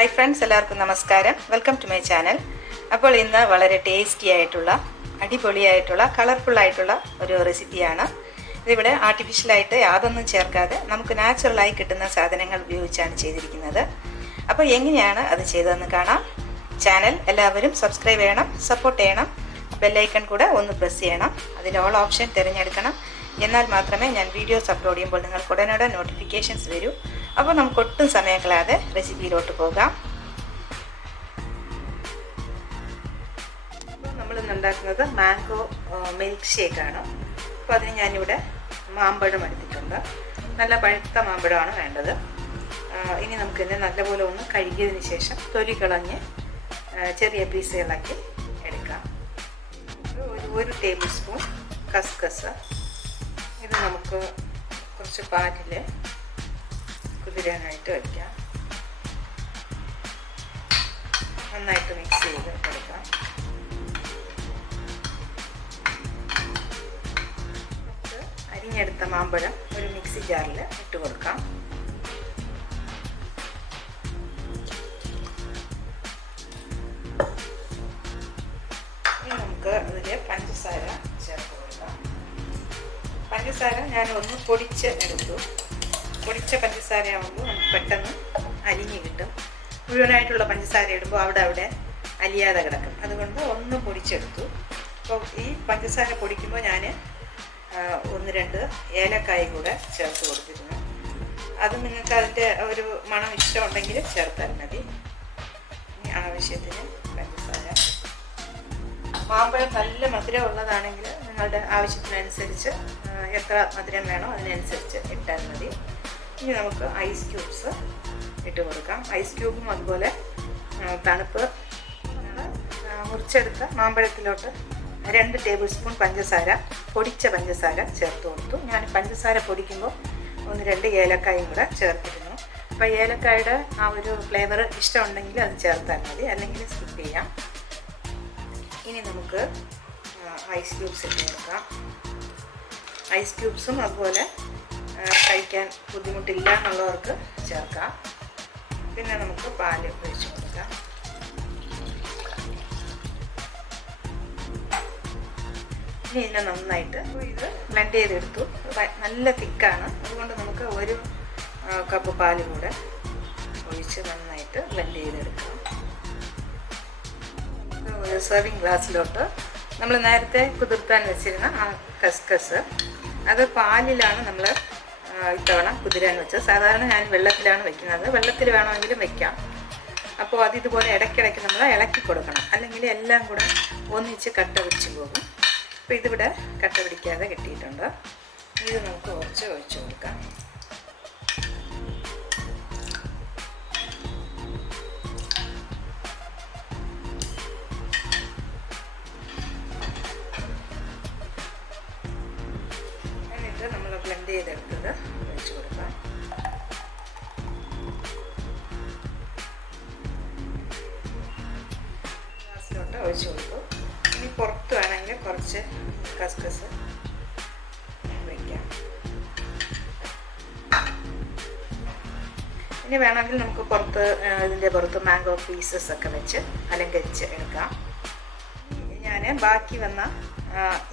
Hi friends, എല്ലാവർക്കും നമസ്കാരം. Welcome to my channel. അപ്പോൾ ഇന്ന് വളരെ ടേസ്റ്റി ആയിട്ടുള്ള അടിപൊളിയായിട്ടുള്ള കളർഫുള്ളായിട്ടുള്ള ഒരു റെസിപ്പിയാണ്. ഇതിവിടെ ആർട്ടിഫിഷ്യലായിട്ട് യാതൊന്നും ചേർക്കാതെ നമുക്ക് നാച്ചുറലായി കിട്ടുന്ന സാധനങ്ങൾ ഉപയോഗിച്ചാണ് ചെയ്തിരിക്കുന്നത്. അപ്പോൾ എങ്ങനെയാണ് അത് ചെയ്തതെന്ന് കാണാം. ചാനൽ എല്ലാവരും സബ്സ്ക്രൈബ് ചെയ്യണം, സപ്പോർട്ട് ചെയ്യണം. ബെല്ലൈക്കൺ കൂടെ ഒന്ന് പ്രസ് ചെയ്യണം. അതിൽ ഓൾ ഓപ്ഷൻ തിരഞ്ഞെടുക്കണം. എന്നാൽ മാത്രമേ ഞാൻ വീഡിയോസ് അപ്ലോഡ് ചെയ്യുമ്പോൾ നിങ്ങൾക്ക് ഉടനോടെ നോട്ടിഫിക്കേഷൻസ് വരൂ. അപ്പോൾ നമുക്ക് ഒട്ടും സമയം കളയാതെ റെസിപ്പിയിലോട്ട് പോകാം. അപ്പോൾ നമ്മളിന്ന് ഉണ്ടാക്കുന്നത് മാംഗോ മിൽക്ക് ഷേക്കാണ്. അപ്പോൾ അതിന് ഞാനിവിടെ മാമ്പഴം എടുത്തിട്ടുണ്ട്. നല്ല പഴുത്ത മാമ്പഴമാണ് വേണ്ടത്. ഇനി നമുക്കിതിനെ നല്ലപോലെ ഒന്ന് കഴുകിയതിന് ശേഷം തൊലി കളഞ്ഞ് ചെറിയ പീസുകളാക്കി എടുക്കാം. ഒരു ടേബിൾ സ്പൂൺ കസ്കസ്. ഇത് നമുക്ക് കുറച്ച് പാലിൽ കുതിരാനായിട്ട് വയ്ക്കാം. നന്നായിട്ട് മിക്സ് ചെയ്ത് കൊടുക്കാം. നമുക്ക് അരിഞ്ഞെടുത്ത മാമ്പഴം ഒരു മിക്സി ജാറിൽ ഇട്ട് കൊടുക്കാം. ഇനി നമുക്ക് അതിൽ പഞ്ചസാര ചേർത്ത് കൊടുക്കാം. പഞ്ചസാര ഞാൻ ഒന്ന് പൊടിച്ച് എടുത്തു. പൊടിച്ച പഞ്ചസാര ആകുമ്പോൾ നമുക്ക് പെട്ടെന്ന് അലിഞ്ഞ് കിട്ടും. മുഴുവനായിട്ടുള്ള പഞ്ചസാര ഇടുമ്പോൾ അവിടെ അലിയാതെ കിടക്കും. അതുകൊണ്ട് ഒന്ന് പൊടിച്ചെടുത്തു. അപ്പോൾ ഈ പഞ്ചസാര പൊടിക്കുമ്പോൾ ഞാൻ 1-2 ഏലക്കായ കൂടെ ചേർത്ത് കൊടുത്തിരുന്നു. അത് നിങ്ങൾക്ക് അതിൻ്റെ ഒരു മണം ഇഷ്ടമുണ്ടെങ്കിൽ ചേർത്താൽ മതി. ഇനി ആവശ്യത്തിന് പഞ്ചസാര. മാമ്പഴം നല്ല മധുരം ഉള്ളതാണെങ്കിൽ നിങ്ങളുടെ ആവശ്യത്തിനനുസരിച്ച് എത്ര മധുരം വേണോ അതിനനുസരിച്ച് ഇട്ടാൽ മതി. ഇനി നമുക്ക് ഐസ് ക്യൂബ്സ് ഇട്ട് കൊടുക്കാം. ഐസ് ക്യൂബും അതുപോലെ തണുപ്പ് മുറിച്ചെടുത്ത മാമ്പഴത്തിലോട്ട് 2 ടേബിൾ സ്പൂൺ പഞ്ചസാര, പൊടിച്ച പഞ്ചസാര ചേർത്ത് കൊടുത്തു. ഞാൻ പഞ്ചസാര പൊടിക്കുമ്പോൾ 1-2 ഏലക്കായും കൂടെ ചേർത്തിരുന്നു. അപ്പോൾ ഏലക്കായുടെ ആ ഒരു ഫ്ലേവർ ഇഷ്ടമുണ്ടെങ്കിൽ അത് ചേർത്താൽ മതി, അല്ലെങ്കിൽ സ്കിപ്പ് ചെയ്യാം. ഇനി നമുക്ക് ഐസ് ക്യൂബ്സ് ഇട്ട് കൊടുക്കാം. ഐസ് ക്യൂബ്സും അതുപോലെ കഴിക്കാൻ ബുദ്ധിമുട്ടില്ല എന്നുള്ളവർക്ക് ചേർക്കാം. പിന്നെ നമുക്ക് പാല് ഒഴിച്ച് കൊടുക്കാം. ഇനി ഇതിനെ നന്നായിട്ട് ഇത് ബ്ലെൻഡ് ചെയ്തെടുത്തു. നല്ല തിക്കാണ്, അതുകൊണ്ട് നമുക്ക് 1 കപ്പ് പാല് കൂടെ ഒഴിച്ച് നന്നായിട്ട് ബ്ലെൻഡ് ചെയ്തെടുക്കാം. ഒരു സെർവിങ് ഗ്ലാസ്സിലോട്ട് നമ്മൾ നേരത്തെ കുതിർത്താൻ വെച്ചിരുന്ന ആ കസ്കസ്, അത് പാലിലാണ് നമ്മൾ ഇത്തവണ കുതിരാൻ വെച്ചത്. സാധാരണ ഞാൻ വെള്ളത്തിലാണ് വെക്കുന്നത്. വെള്ളത്തിൽ വേണമെങ്കിലും വെക്കാം. അപ്പോൾ അതിതുപോലെ ഇടയ്ക്കിടയ്ക്ക് നമ്മൾ ഇളക്കി കൊടുക്കണം, അല്ലെങ്കിൽ എല്ലാം കൂടെ ഒന്നിച്ച് കട്ട പിടിച്ച് പോകും. അപ്പോൾ ഇതിവിടെ കട്ട പിടിക്കാതെ കിട്ടിയിട്ടുണ്ട്. ഇത് നമുക്ക് കുറച്ച് ഒഴിച്ചു കൊടുക്കാം. നമ്മൾ ബ്ലെൻഡ് ചെയ്തെടുത്തത് ഒഴിച്ച് കൊടുക്കാം. ഗ്ലാസ്സിലോട്ട് ഒഴിച്ച് കൊടുത്തു. ഇനി പുറത്ത് വേണമെങ്കിൽ കുറച്ച് കസ്കസ് വയ്ക്കാം. ഇനി വേണമെങ്കിൽ നമുക്ക് പുറത്ത് ഇതിൻ്റെ പുറത്ത് മാംഗോ പീസസ് ഒക്കെ വെച്ച് അലങ്കരിച്ച് എടുക്കാം. ഞാൻ ബാക്കി വന്ന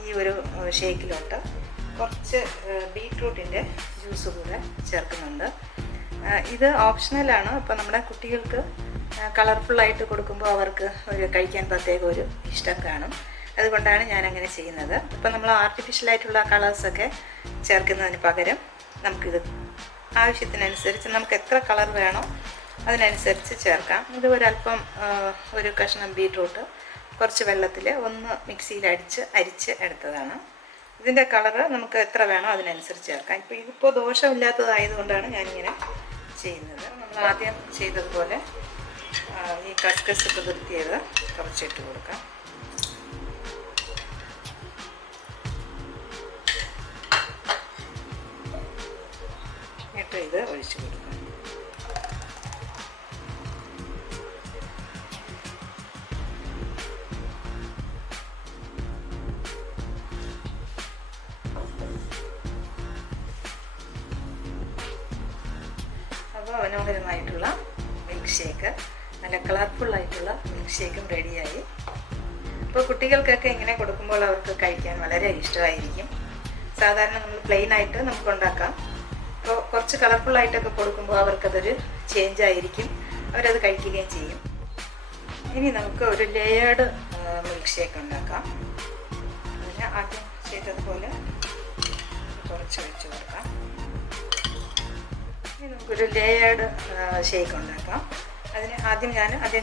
ഈ ഒരു ഷേക്കിലോട്ട് കുറച്ച് ബീട്രൂട്ടിൻ്റെ ജ്യൂസ് കൂടെ ചേർക്കുന്നുണ്ട്. ഇത് ഓപ്ഷണലാണ്. അപ്പോൾ നമ്മുടെ കുട്ടികൾക്ക് കളർഫുള്ളായിട്ട് കൊടുക്കുമ്പോൾ അവർക്ക് കഴിക്കാൻ പ്രത്യേക ഒരു ഇഷ്ടം കാണും. അതുകൊണ്ടാണ് ഞാൻ അങ്ങനെ ചെയ്യുന്നത്. ഇപ്പോൾ നമ്മൾ ആർട്ടിഫിഷ്യലായിട്ടുള്ള കളേഴ്സൊക്കെ ചേർക്കുന്നതിന് പകരം നമുക്കിത് ആവശ്യത്തിനനുസരിച്ച് നമുക്ക് എത്ര കളർ വേണോ അതിനനുസരിച്ച് ചേർക്കാം. ഇത് ഒരല്പം ഒരു കഷ്ണം ബീട്രൂട്ട് കുറച്ച് വെള്ളത്തിൽ ഒന്ന് മിക്സിയിൽ അരിച്ച് എടുത്തതാണ്. ഇതിൻ്റെ കളറ് നമുക്ക് എത്ര വേണോ അതിനനുസരിച്ച് ചേർക്കാം. ഇതിപ്പോൾ ദോഷമില്ലാത്തതായതുകൊണ്ടാണ് ഞാനിങ്ങനെ ചെയ്യുന്നത്. നമ്മൾ ആദ്യം ചെയ്തതുപോലെ ഈ കസ്കസ് കുതിർത്തിയത് കുറച്ചിട്ട് കൊടുക്കാം. എന്നിട്ട് ഇത് ഒഴിച്ച് കൊടുക്കാം. അപ്പോൾ മനോഹരമായിട്ടുള്ള മിൽക്ക് ഷേക്ക് നല്ല കളർഫുള്ളായിട്ടുള്ള മിൽക്ക് ഷേക്കും റെഡിയായി. അപ്പോൾ കുട്ടികൾക്കൊക്കെ ഇങ്ങനെ കൊടുക്കുമ്പോൾ അവർക്ക് കഴിക്കാൻ വളരെ ഇഷ്ടമായിരിക്കും. സാധാരണ നമ്മൾ പ്ലെയിനായിട്ട് നമുക്ക് ഉണ്ടാക്കാം. അപ്പോൾ കുറച്ച് കളർഫുള്ളായിട്ടൊക്കെ കൊടുക്കുമ്പോൾ അവർക്കതൊരു ചേഞ്ച് ആയിരിക്കും, അവരത് കഴിക്കുകയും ചെയ്യും. ഇനി നമുക്ക് ഒരു ലെയേർഡ് മിൽക്ക് ഷേക്ക് ഉണ്ടാക്കാം. അതിന് ആദ്യം ചെയ്തതുപോലെ കുറച്ച് ഒഴിച്ച് കൊടുക്കാം. ഇനി നമുക്കൊരു ലേയേർഡ് ഷേക്ക് ഉണ്ടാക്കാം. അതിന് ആദ്യം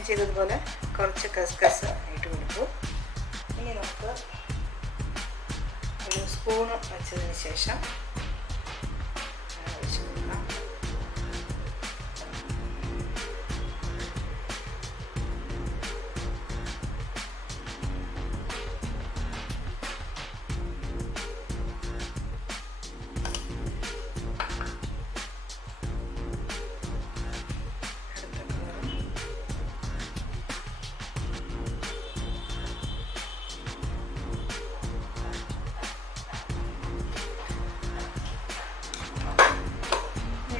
ചെയ്തതുപോലെ കുറച്ച് കസ്കസ് ഇട്ട് കൊടുത്തു. ഇനി നമുക്ക് ഒരു സ്പൂണ് വെച്ചതിന് ശേഷം ഒഴിച്ച് കൊടുക്കാം.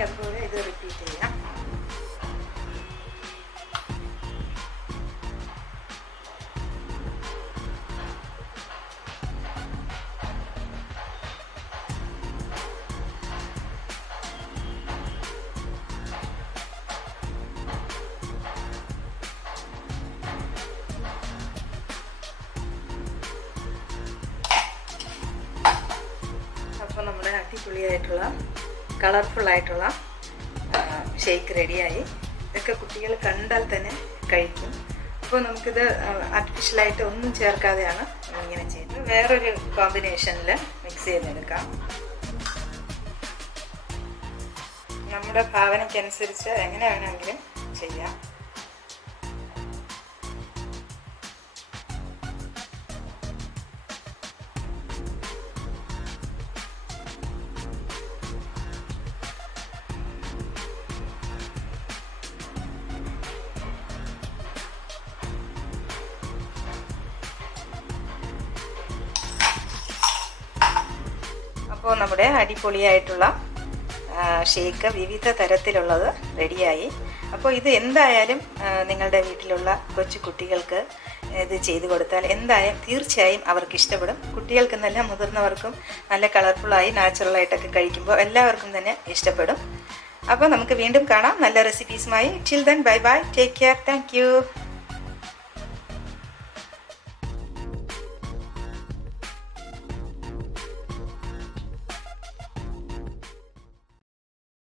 അതുപോലെ ഇത് റിപ്പീറ്റ് ചെയ്യാം. അപ്പോൾ നമ്മുടെ അടിപൊളിയായിട്ടുള്ള കളർഫുള്ളായിട്ടുള്ള ഷേക്ക് റെഡിയായി. ഇതൊക്കെ കുട്ടികൾ കണ്ടാൽ തന്നെ കഴിക്കും. അപ്പോൾ നമുക്കിത് ആർട്ടിഫിഷ്യലായിട്ട് ഒന്നും ചേർക്കാതെയാണ് ഇങ്ങനെ ചെയ്യുന്നത്. വേറൊരു കോമ്പിനേഷനിൽ മിക്സ് ചെയ്തെടുക്കാം. നമ്മുടെ ഭാവനയ്ക്കനുസരിച്ച് എങ്ങനെ വേണമെങ്കിലും ചെയ്യാം. അപ്പോൾ നമ്മുടെ അടിപൊളിയായിട്ടുള്ള ഷേക്ക് വിവിധ തരത്തിലുള്ളത് റെഡിയായി. അപ്പോൾ ഇത് എന്തായാലും നിങ്ങളുടെ വീട്ടിലുള്ള കൊച്ചു കുട്ടികൾക്ക് ഇത് ചെയ്തു കൊടുത്താൽ എന്തായാലും തീർച്ചയായും അവർക്ക് ഇഷ്ടപ്പെടും. കുട്ടികൾക്കെന്നല്ല മുതിർന്നവർക്കും നല്ല കളർഫുള്ളായി നാച്ചുറലായിട്ടൊക്കെ കഴിക്കുമ്പോൾ എല്ലാവർക്കും തന്നെ ഇഷ്ടപ്പെടും. അപ്പോൾ നമുക്ക് വീണ്ടും കാണാം നല്ല റെസിപ്പീസുമായി. Till then bye bye, take care, thank U.